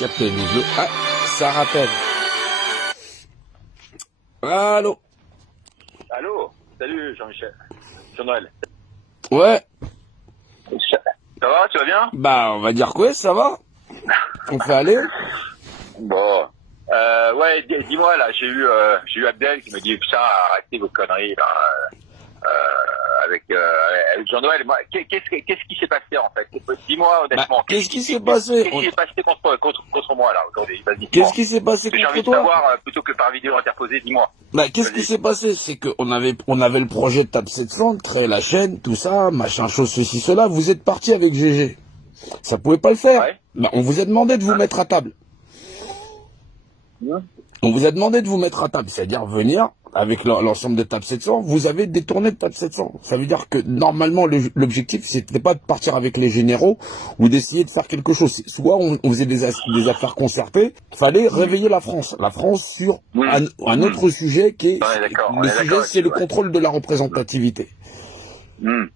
capté double. Ah, ça rappelle. Allô. Allô. Salut Jean-Michel. Jean-Noël. Ouais. Ça va, tu vas bien? Bah, on va dire quoi, ça va. On fait aller. Bon. Ouais, dis-moi là, j'ai eu Abdel qui me dit putain, arrêtez vos conneries là. Avec Jean-Noël, moi, qu'est-ce qui s'est passé en fait? Dis-moi honnêtement. Bah, qu'est-ce qui s'est passé? Qu'est-ce qui s'est passé contre moi là aujourd'hui? Vas-y. Qu'est-ce qui s'est passé J'ai contre envie de toi? savoir plutôt que par vidéo interposée, dis-moi. Bah, qu'est-ce qui s'est passé? C'est qu'on avait le projet de Table 700, de créer la chaîne, tout ça, machin, chose, ceci, cela. Vous êtes parti avec GG. Ça pouvait pas le faire. Ouais. Bah, on vous a demandé de vous mettre à table. On vous a demandé de vous mettre à table, c'est-à-dire venir avec l'ensemble de Table 700. Vous avez détourné de Table 700. Ça veut dire que normalement l'objectif c'était pas de partir avec les généraux ou d'essayer de faire quelque chose. Soit on faisait des affaires concertées. Fallait réveiller la France sur un autre sujet qui est le sujet, c'est le contrôle de la représentativité.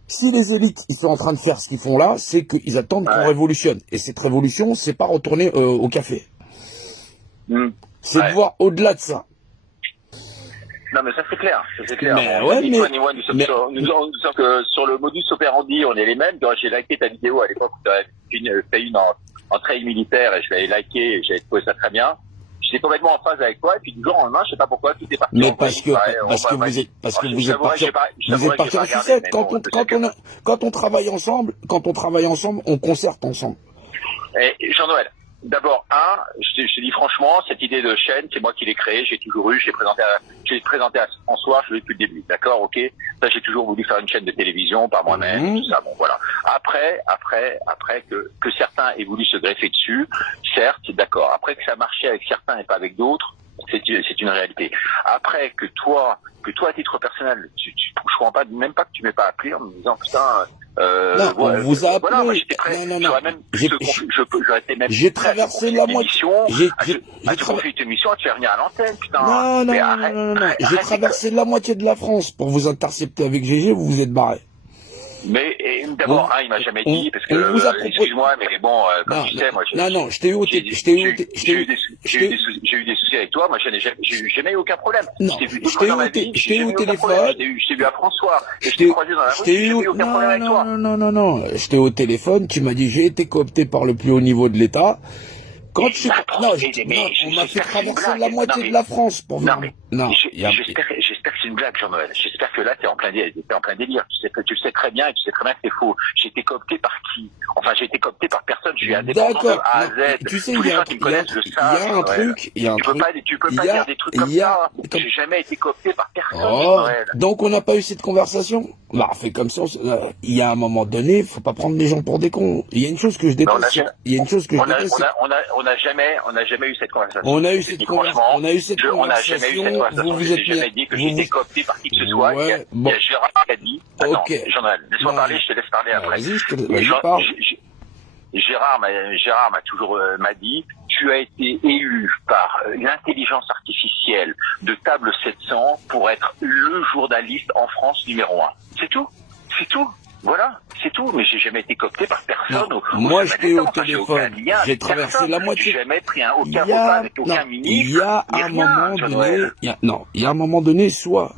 Si les élites ils sont en train de faire ce qu'ils font là, c'est qu'ils attendent qu'on révolutionne. Et cette révolution, c'est pas retourner au café. C'est de voir au-delà de ça. Non mais ça c'est clair, Mais bon, ouais, ni toi ni moi, nous sommes que sur le modus operandi, on est les mêmes. J'ai liké ta vidéo à l'époque où tu as fait une en trail militaire et je l'avais liké et j'avais trouvé ça très bien. J'étais complètement en phase avec toi et puis du jour au lendemain, je sais pas pourquoi, tout est parti. Mais parce que vous êtes parti en sucette. Quand on travaille ensemble, on concerte ensemble. Et Jean-Noël, d'abord, je te dis franchement, cette idée de chaîne, c'est moi qui l'ai créée, j'ai toujours eu, j'ai présenté à François, je l'ai depuis le début, d'accord, ok. Ça, j'ai toujours voulu faire une chaîne de télévision par moi-même, tout ça, bon, voilà. Après que certains aient voulu se greffer dessus, certes, d'accord. Après que ça marchait avec certains et pas avec d'autres, c'est une réalité. Après que toi, à titre personnel, je comprends pas, même pas que tu m'aies pas appelé en me disant putain. Non, on vous a appelé. Voilà, moi j'étais prêt. Non. J'aurais été même. J'ai traversé la moitié. J'ai profité de l'émission à te faire venir à l'antenne, putain. Non. J'ai traversé la moitié de la France pour vous intercepter avec GG, vous vous êtes barré. Mais d'abord, il m'a jamais dit, parce que, excuse-moi, mais bon, comme tu sais, moi, je t'ai eu des soucis avec toi, moi, j'ai jamais eu aucun problème. Non, je t'ai eu au téléphone. Je t'ai vu à François, et je t'ai croisé dans la rue, j'ai eu aucun problème avec toi. Non, je t'ai eu au téléphone, tu m'as dit, j'ai été coopté par le plus haut niveau de l'État. Quand tu... on m'a fait traverser la moitié de la France pour venir. J'espère que c'est une blague, Jean-Noël. J'espère que là, t'es en plein délire. Tu sais très bien et tu sais très bien que c'est faux. J'ai été coopté par qui? Enfin, j'ai été coopté par personne. Je suis indépendant de A à Z. Tu sais, tous les gens qui me connaissent le savent. Tu peux pas dire des trucs comme ça. J'ai jamais été coopté par personne, Jean-Noël. Donc on n'a pas eu cette conversation? Bah, fait comme ça. Il y a un moment donné, faut pas prendre les gens pour des cons. Il y a une chose que je déteste. On n'a jamais eu cette conversation. On a eu cette conversation. On n'a jamais eu cette conversation. Je n'ai jamais dit que j'étais coopté par qui que ce soit. Il y a Gérard qui a dit. Attends, Jean-Noël, laisse-moi parler, je te laisse parler après. Gérard m'a toujours dit, tu as été élu par l'intelligence artificielle de Table 700 pour être le journaliste en France numéro 1. C'est tout. Voilà, c'est tout, mais j'ai jamais été coopté par personne. Moi, j'étais au téléphone, j'ai traversé la moitié. J'ai jamais pris aucun repas avec aucun ministre. Il y a un moment donné, soit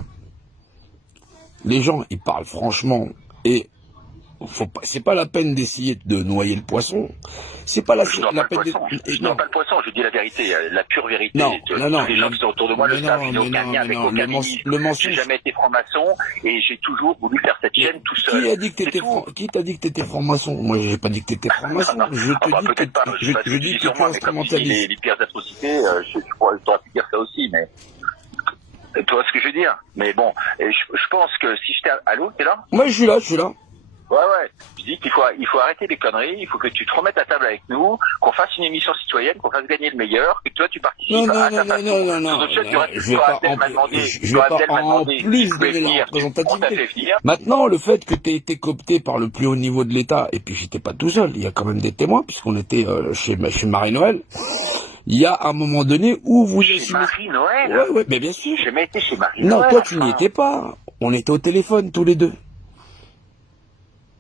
les gens, ils parlent franchement et c'est pas la peine d'essayer de noyer le poisson. C'est pas la peine de... Je ne pas le poisson, je dis la vérité, la pure vérité. Non. Les gens qui sont autour de moi le savent, je n'ai aucun lien avec aucun ministre. J'ai jamais été franc-maçon et j'ai toujours voulu faire cette chaîne tout seul. Qui t'a dit que t'étais franc-maçon? Moi, j'ai pas dit que t'étais franc-maçon. Je dis que tu es instrumentaliste. Les pires atrocités, je t'aurais pu dire ça aussi, mais... Tu vois ce que je veux dire? Mais bon, je pense que si j'étais... Allô, t'es là? Moi, je suis là. Ouais. Je dis qu'il faut arrêter les conneries, il faut que tu te remettes à table avec nous, qu'on fasse une émission citoyenne, qu'on fasse gagner le meilleur, que toi tu participes à ta façon. Non. Je vais pas en plus donner la représentativité. Maintenant, le fait que tu aies été coopté par le plus haut niveau de l'État, et puis j'étais pas tout seul, il y a quand même des témoins, puisqu'on était chez Marie-Noël. Il y a un moment donné où vous... Chez Marie-Noël? Ouais, mais bien sûr. J'ai jamais été chez Marie-Noël. Non, toi tu n'y étais pas. On était au téléphone tous les deux.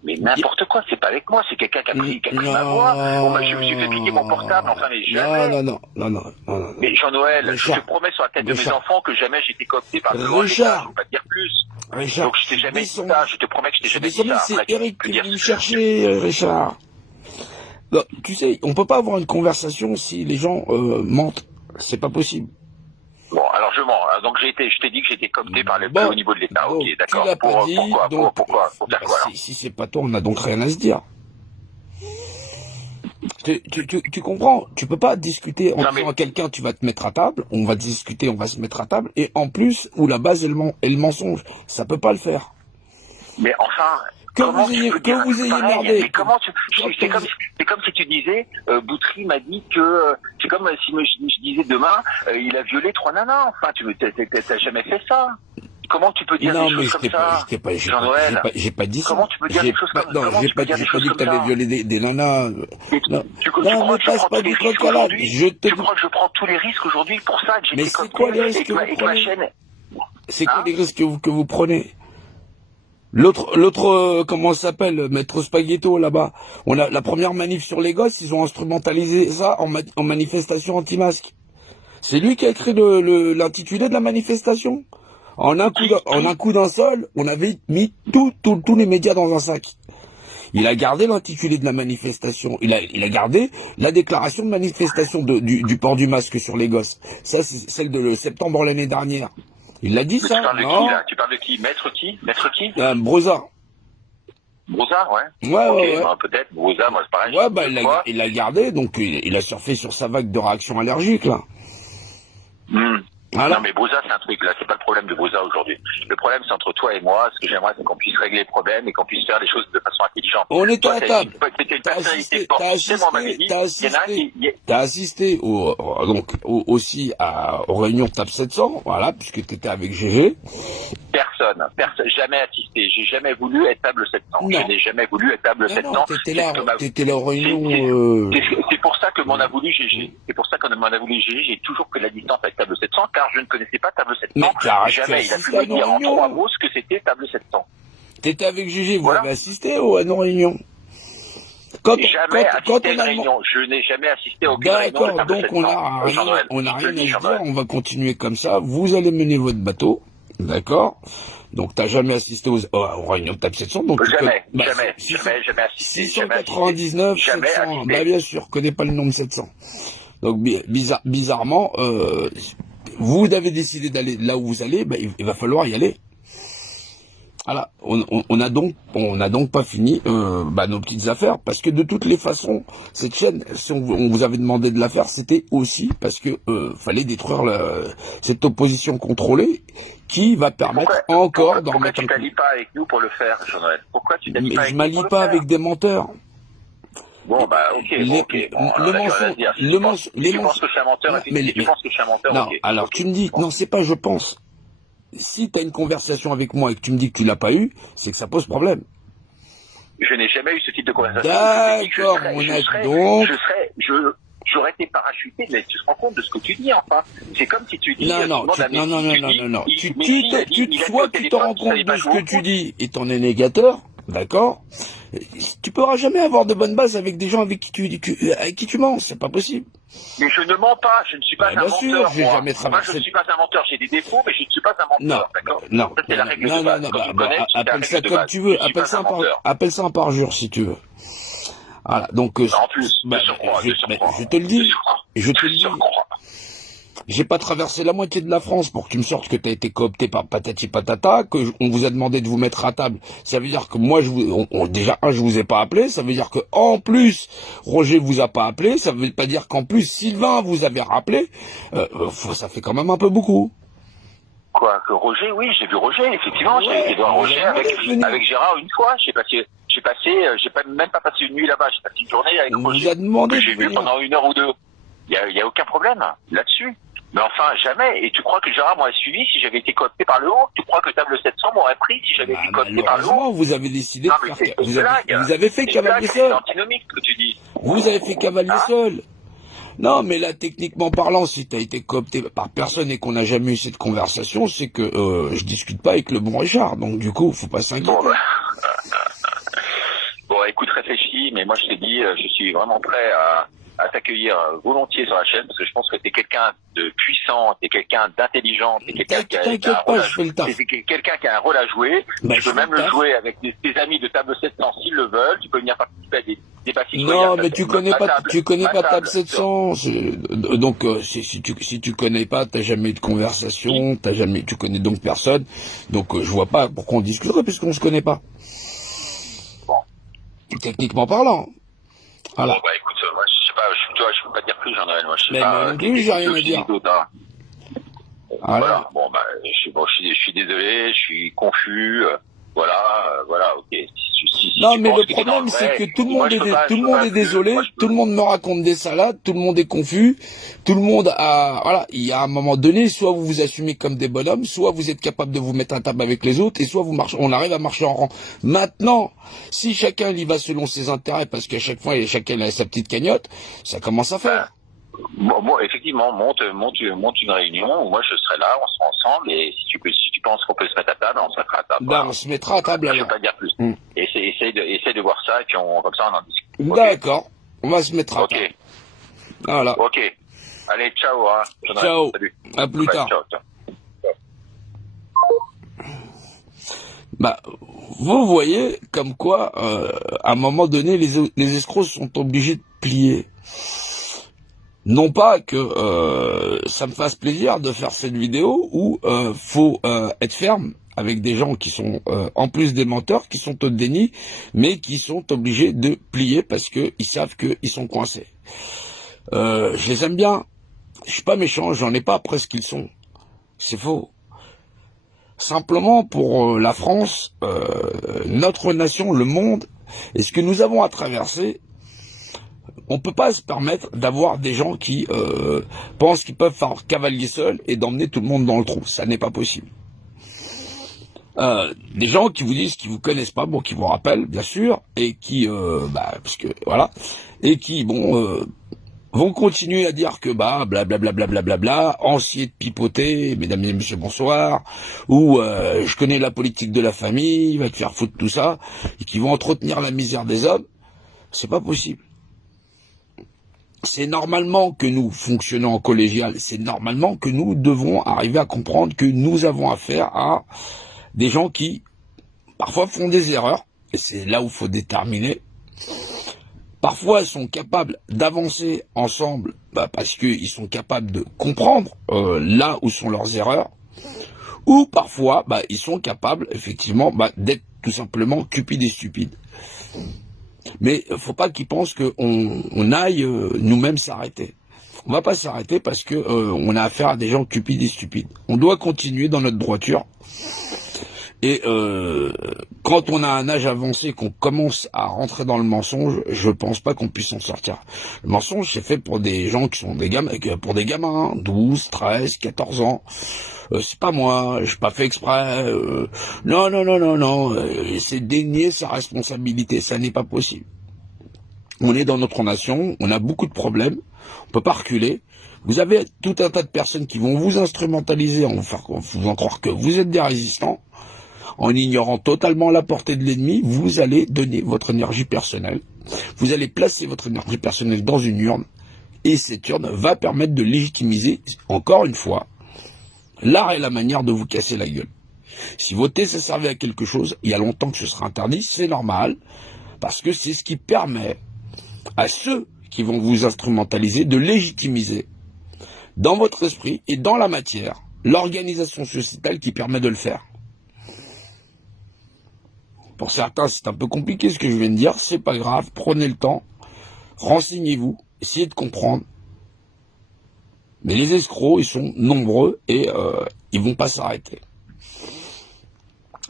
Mais n'importe quoi, c'est pas avec moi, c'est quelqu'un qui a pris ma voix. Bon, bah, je me suis fait piquer mon portable, enfin, mais jamais. Non. Mais Jean-Noël, je te promets sur la tête de mes enfants que jamais j'ai été coopté par le Richard. Je peux pas te dire plus. Richard. Donc je t'ai jamais dit ça, je te promets que je t'ai jamais dit ça. C'est Eric qui est venu me chercher, Richard. Non, tu sais, on peut pas avoir une conversation si les gens mentent. C'est pas possible. Bon, alors je mens. Donc je t'ai dit que j'étais coopté par le plus haut niveau de l'État. Ok, d'accord. Tu l'as pas dit, pourquoi Pour faire quoi alors? Si c'est pas toi, on a donc rien à se dire. Tu comprends? Tu peux pas discuter en disant à quelqu'un tu vas te mettre à table, on va discuter, on va se mettre à table, et en plus, où la base est le mensonge. Ça peut pas le faire. Mais enfin... Que vous ayez merdé. Mais comment c'est comme si tu disais, Boutry m'a dit que, c'est comme si je disais demain, il a violé 3 nanas. Enfin, t'as jamais fait ça. Comment tu peux dire des choses comme ça? Jean-Noël, j'ai pas dit ça. Comment tu peux dire des choses comme ça? Non, j'ai pas dit que t'avais violé des nanas. Tu crois que je prends tous les risques aujourd'hui? Tu crois que je prends tous les risques aujourd'hui pour ça, que j'ai été c'est quoi les risques que vous prenez? C'est quoi les risques que vous prenez? L'autre, comment ça s'appelle, Maître Spaghetto, là-bas. On a la première manif sur les gosses, ils ont instrumentalisé ça en manifestation anti-masque. C'est lui qui a écrit l'intitulé de la manifestation. En un coup d'un seul, on avait mis tous les médias dans un sac. Il a gardé l'intitulé de la manifestation. Il a gardé la déclaration de manifestation du port du masque sur les gosses. Ça, c'est celle de septembre l'année dernière. Il l'a dit, ça, non? Tu parles de qui? Maître qui? Brosa. Brosa, ouais. Ouais. Bah, peut-être. Brosa, moi, c'est pareil. Ouais, bah, il l'a gardé, donc il a surfé sur sa vague de réaction allergique, là. Voilà. Non mais Brosa c'est un truc là, c'est pas le problème de Brosa aujourd'hui. Le problème c'est entre toi et moi, ce que j'aimerais c'est qu'on puisse régler les problèmes et qu'on puisse faire les choses de façon intelligente. On était à table. T'as assisté aussi aux réunions de Table 700, voilà, puisque t'étais avec GG. Personne, jamais assisté. J'ai jamais voulu être table 700. Non. Je n'ai jamais voulu être table 700. T'étais là aux réunions. C'est pour ça que m'en a voulu GG. C'est pour ça qu'on m'en a voulu GG. J'ai toujours pris la distance avec table 700 car je ne connaissais pas table 700. Jamais il a pu me dire en 3 mots ce que c'était table 700. T'étais avec GG, vous avez assisté à nos réunions? Quand on a réunion, je n'ai jamais assisté à aucune réunion. D'accord, donc on a rien à se dire, on va continuer comme ça. Vous allez mener votre bateau. D'accord. Donc t'as jamais assisté aux réunions de Table 700, donc jamais assisté. 699, 700. Bah bien sûr, je connais pas le nombre 700. Donc bizarrement, vous avez décidé d'aller là où vous allez, bah, il va falloir y aller. Voilà, on a donc pas fini nos petites affaires, parce que de toutes les façons, cette chaîne, si on vous avait demandé de la faire, c'était aussi parce que fallait détruire cette opposition contrôlée qui va permettre encore d'en remettre un coup. Pourquoi tu t'allies pas avec nous pour le faire, Jean-Noël? Pourquoi tu t'allies pas avec nous? Je m'allie pas avec des menteurs. Bon, bah, ok. Tu penses que je suis un menteur? Tu penses que je suis un menteur? Non, alors tu me dis, non, c'est pas je pense. Si tu as une conversation avec moi et que tu me dis que tu l'as pas eu, c'est que ça pose problème. Je n'ai jamais eu ce type de conversation. D'accord, j'aurais été parachuté, mais tu te rends compte de ce que tu dis, enfin. C'est comme si tu dis... Non. Soit tu te rends compte de ce que tu dis et t'en es négateur, d'accord? Tu pourras jamais avoir de bonnes bases avec des gens avec qui tu mens, c'est pas possible. Mais je ne mens pas, je ne suis pas un menteur. Bien sûr, j'ai jamais traversé. Moi, je ne suis pas un menteur, j'ai des défauts, mais je ne suis pas un menteur, d'accord? Non. Ça, c'est la règle de base. Appelle ça comme tu veux, appelle ça un parjure si tu veux. Voilà, donc, en plus, je te le dis, j'ai pas traversé la moitié de la France pour que tu me sortes que t'as été coopté par patati patata, que on vous a demandé de vous mettre à table. Ça veut dire que moi, je vous ai pas appelé. Ça veut dire que en plus, Roger vous a pas appelé. Ça veut pas dire qu'en plus, Sylvain vous avait rappelé. Ça fait quand même un peu beaucoup. Quoi, que Roger? Oui, j'ai vu Roger, effectivement. J'ai été voir Roger avec Gérard une fois. J'ai même pas passé une nuit là-bas. J'ai passé une journée avec Roger. On vous a demandé. J'ai vu pendant 1 heure ou 2. Il y a aucun problème là-dessus. Mais enfin, jamais. Et tu crois que Gérard m'aurait suivi si j'avais été coopté par le haut? Tu crois que table 700 m'aurait pris si j'avais été coopté par le haut? Vous avez décidé de faire... Vous avez fait cavalier seul. C'est antinomique ce que tu dis. Vous avez fait cavalier seul. Non, mais là, techniquement parlant, si t'as été coopté par personne et qu'on n'a jamais eu cette conversation, c'est que je discute pas avec le bon Richard. Donc du coup, faut pas s'inquiéter. Bon, bah. réfléchi, mais moi je t'ai dit, je suis vraiment prêt à t'accueillir volontiers sur la chaîne, parce que je pense que t'es quelqu'un de puissant, t'es quelqu'un d'intelligent, t'es quelqu'un qui a un T'inquiète rôle pas, je fais le taf. t'es quelqu'un qui a un rôle à jouer. Bah, Tu je peux fais même le le taf. jouer avec tes amis de table 700 s'ils le veulent. Tu peux venir participer à des débats citoyens. Non, Ça, mais c'est tu connais ma pas, table, tu connais ma pas table, Table 700. Donc, si tu connais pas, t'as jamais eu de conversation, tu connais donc personne. Donc, je vois pas pourquoi on discuterait puisqu'on se connaît pas. Bon. Techniquement parlant. Voilà. Bon, bah écoute, moi je sais pas, je peux pas te dire plus, Jean-Noël. Moi je sais Mais pas. moi non plus, j'ai rien à dire. Voilà. Bon, bah je suis désolé, je suis confus. Voilà, ok. Si Non, tu mais penses le que t'es dans problème, c'est vrai, que tout le moi, monde je peux pas- tout le je peux monde pas est plus. désolé, Moi, je peux- tout le monde me raconte des salades, tout le monde est confus, tout le monde a, voilà, il y a un moment donné, soit vous vous assumez comme des bonhommes, soit vous êtes capable de vous mettre à table avec les autres, et soit on arrive à marcher en rang. Maintenant, si chacun y va selon ses intérêts, parce qu'à chaque fois, chacun a sa petite cagnotte, ça commence à faire. Bon, effectivement, monte une réunion où moi je serai là, on sera ensemble, et si tu penses qu'on peut se mettre à table, on se mettra à table. Bah, on se mettra à table Je alors. peux pas dire plus. Mm. Essaye de voir ça, et puis comme ça on en discute. Ok. D'accord. On va se mettre à table. Ok. Voilà. Ok. Allez, ciao. Hein. Ciao. Salut. À plus tard. Ciao. Bah, vous voyez comme quoi, à un moment donné, les escrocs sont obligés de plier. Non pas que ça me fasse plaisir de faire cette vidéo où faut être ferme avec des gens qui sont en plus des menteurs, qui sont au déni, mais qui sont obligés de plier parce que ils savent qu'ils sont coincés. Je les aime bien. Je suis pas méchant, j'en ai pas après ce qu'ils sont. C'est faux. Simplement pour la France, notre nation, le monde, et ce que nous avons à traverser, on peut pas se permettre d'avoir des gens qui pensent qu'ils peuvent faire cavalier seul et d'emmener tout le monde dans le trou. Ça n'est pas possible. Des gens qui vous disent qu'ils vous connaissent pas, bon, qui vous rappellent, bien sûr, et qui, parce que voilà, et qui, vont continuer à dire que blablabla, essayer de pipoter, mesdames et messieurs, bonsoir, ou je connais la politique de la famille, il va te faire foutre tout ça, et qui vont entretenir la misère des hommes. C'est pas possible. C'est normalement que nous fonctionnons en collégial, c'est normalement que nous devons arriver à comprendre que nous avons affaire à des gens qui, parfois, font des erreurs, et c'est là où il faut déterminer. Parfois, ils sont capables d'avancer ensemble, parce qu'ils sont capables de comprendre là où sont leurs erreurs, ou parfois, ils sont capables, effectivement, d'être tout simplement cupides et stupides. Mais faut pas qu'ils pensent qu'on aille nous-mêmes s'arrêter. On va pas s'arrêter parce que on a affaire à des gens cupides et stupides. On doit continuer dans notre droiture. Et quand on a un âge avancé, qu'on commence à rentrer dans le mensonge, je pense pas qu'on puisse s'en sortir. Le mensonge, c'est fait pour des gens qui sont des gamins, pour des gamins, 12, 13, 14 ans. C'est pas moi, j'ai pas fait exprès. Non. C'est dénier sa responsabilité, ça n'est pas possible. On est dans notre nation, on a beaucoup de problèmes, on peut pas reculer. Vous avez tout un tas de personnes qui vont vous instrumentaliser, en faisant croire que vous êtes des résistants. En ignorant totalement la portée de l'ennemi, vous allez donner votre énergie personnelle. Vous allez placer votre énergie personnelle dans une urne. Et cette urne va permettre de légitimiser, encore une fois, l'art et la manière de vous casser la gueule. Si voter, ça servait à quelque chose, il y a longtemps que ce sera interdit, c'est normal. Parce que c'est ce qui permet à ceux qui vont vous instrumentaliser de légitimiser, dans votre esprit et dans la matière, l'organisation sociétale qui permet de le faire. Pour certains, c'est un peu compliqué ce que je viens de dire, c'est pas grave, prenez le temps, renseignez-vous, essayez de comprendre. Mais les escrocs, ils sont nombreux et ils vont pas s'arrêter.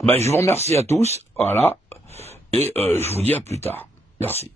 Je vous remercie à tous, voilà, et je vous dis à plus tard. Merci.